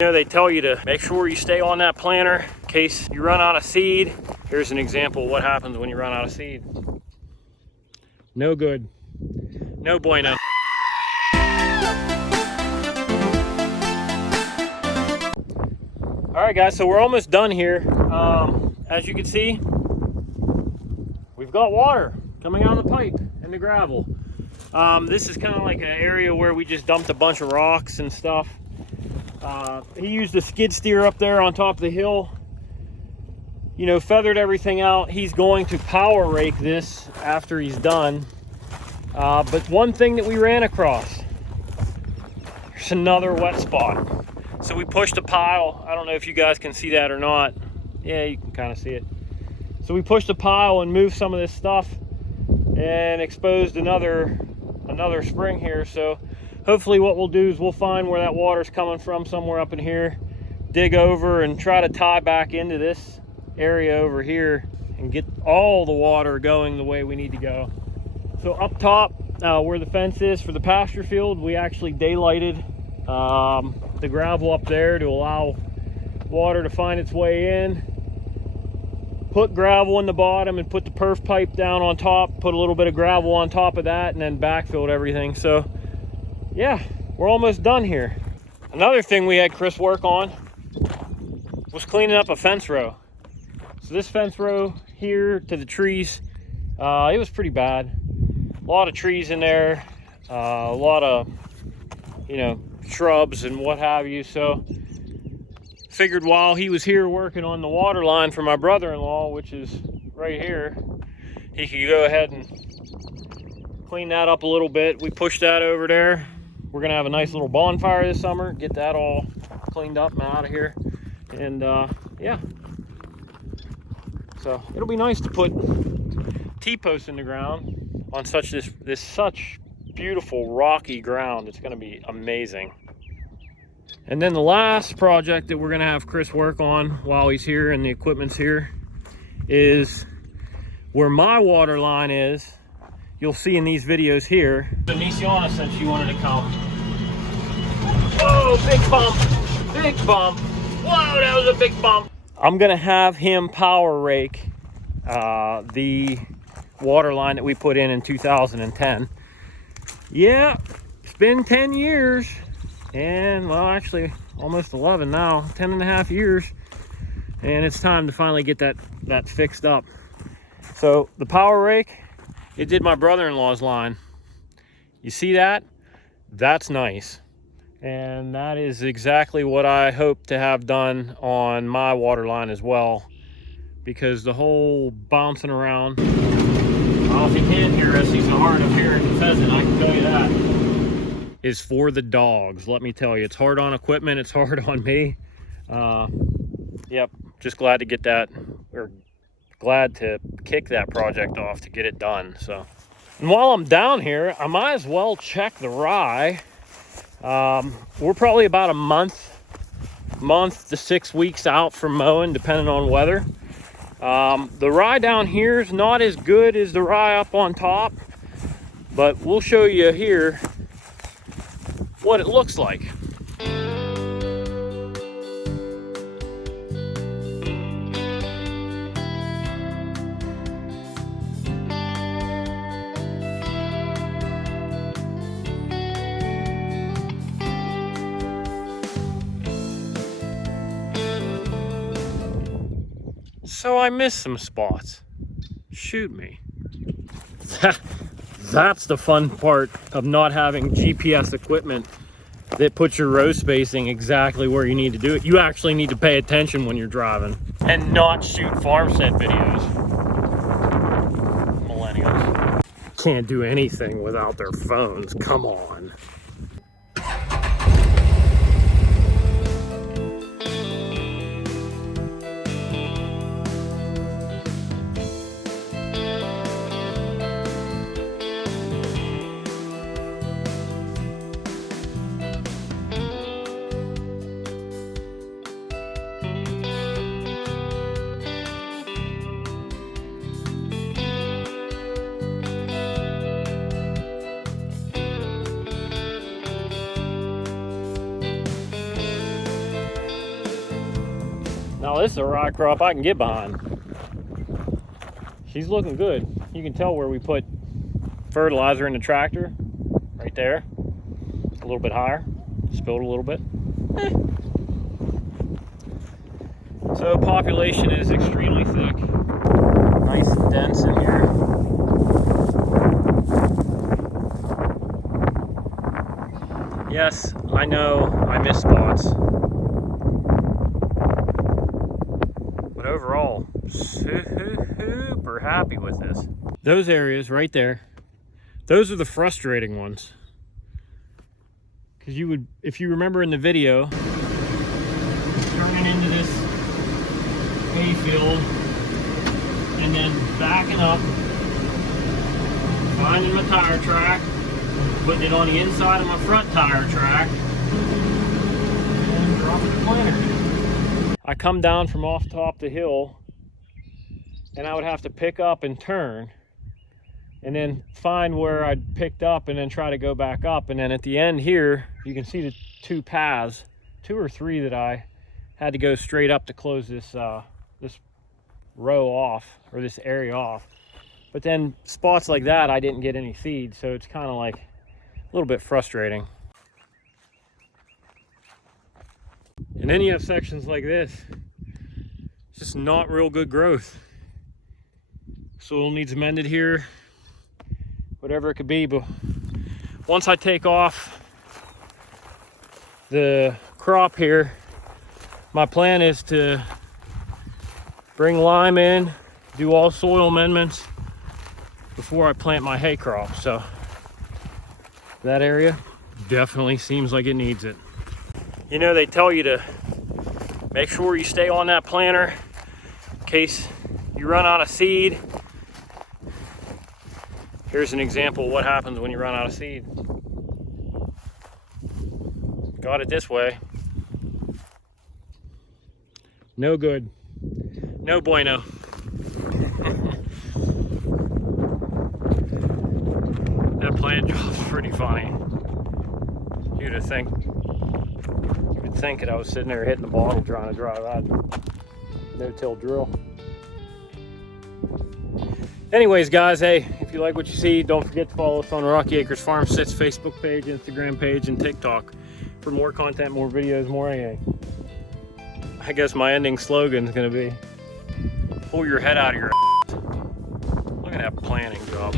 You know, they tell you to make sure you stay on that planter in case you run out of seed. Here's an example of what happens when you run out of seed. No good. No bueno. All right, guys, so we're almost done here. As you can see, we've got water coming out of the pipe and the gravel. This is kind of like an area where we just dumped a bunch of rocks and stuff. He used a skid steer up there on top of the hill, you know, feathered everything out. He's going to power rake this after he's done. But one thing that we ran across, there's another wet spot. So we pushed a pile. I don't know if you guys can see that or not. Yeah, you can kind of see it. So we pushed a pile and moved some of this stuff and exposed another spring here. So hopefully what we'll do is we'll find where that water's coming from somewhere up in here, dig over and try to tie back into this area over here and get all the water going the way we need to go. So up top, where the fence is for the pasture field, we actually daylighted the gravel up there to allow water to find its way in. Put gravel in the bottom and put the perf pipe down on top, put a little bit of gravel on top of that, and then backfilled everything. So yeah, we're almost done here. Another thing we had Chris work on was cleaning up a fence row. So this fence row here to the trees, it was pretty bad. A lot of trees in there, a lot of, you know, shrubs and what have you. So figured while he was here working on the water line for my brother-in-law, which is right here, he could go ahead and clean that up a little bit. We pushed that over there. We're gonna have a nice little bonfire this summer, get that all cleaned up and out of here. And yeah, so it'll be nice to put T-posts in the ground on such beautiful rocky ground. It's gonna be amazing. And then the last project that we're gonna have Chris work on while he's here and the equipment's here is where my water line is. You'll see in these videos here. Nisiana said she wanted to come. Whoa, big bump, big bump. Whoa, that was a big bump. I'm gonna have him power rake the water line that we put in 2010. Yeah, it's been 10 years. And well, actually almost 11 now, 10 and a half years. And it's time to finally get that fixed up. So the power rake, it did my brother-in-law's line. You see that? That's nice. And that is exactly what I hope to have done on my water line as well. Because the whole bouncing around, I don't know if he can hear us, he's hard of hearing the pheasant, I can tell you that. Is for the dogs. Let me tell you, it's hard on equipment, it's hard on me. Yep, just glad to get that, or glad to kick that project off to get it done. So, and while I'm down here, I might as well check the rye. We're probably about a month to 6 weeks out from mowing, depending on weather. The rye down here is not as good as the rye up on top, but we'll show you here what it looks like. So I missed some spots. Shoot me. That's the fun part of not having GPS equipment that puts your row spacing exactly where you need to do it. You actually need to pay attention when you're driving and not shoot farmstead videos. Millennials can't do anything without their phones. Come on. Now this is a rye crop I can get behind. She's looking good. You can tell where we put fertilizer in the tractor, right there. A little bit higher, spilled a little bit. So population is extremely thick, nice and dense in here. Yes, I know I miss spots, but overall, super happy with this. Those areas right there, those are the frustrating ones. Because you would, if you remember in the video, turning into this hayfield and then backing up, finding my tire track, putting it on the inside of my front tire track, and dropping the planter. I come down from off top the hill, and I would have to pick up and turn, and then find where I'd picked up, and then try to go back up. And then at the end here, you can see the two paths, 2 or 3 that I had to go straight up to close this this row off, or this area off. But then spots like that, I didn't get any feed, so it's kind of like a little bit frustrating. And then you have sections like this, it's just not real good growth. Soil needs amended here, whatever it could be. But once I take off the crop here, my plan is to bring lime in, do all soil amendments before I plant my hay crop. So that area definitely seems like it needs it. You know, they tell you to make sure you stay on that planter in case you run out of seed. Here's an example of what happens when you run out of seed. Got it this way. No good. No bueno. That plant job's pretty funny. You'd think that I was sitting there hitting the bottle trying to drive that no-till drill. Anyways, guys, hey, if you like what you see, don't forget to follow us on Rocky Acres Farmstead's Facebook page, Instagram page, and TikTok for more content, more videos, more anything. I guess my ending slogan is going to be, pull your head out of your ass. Look at that planting job.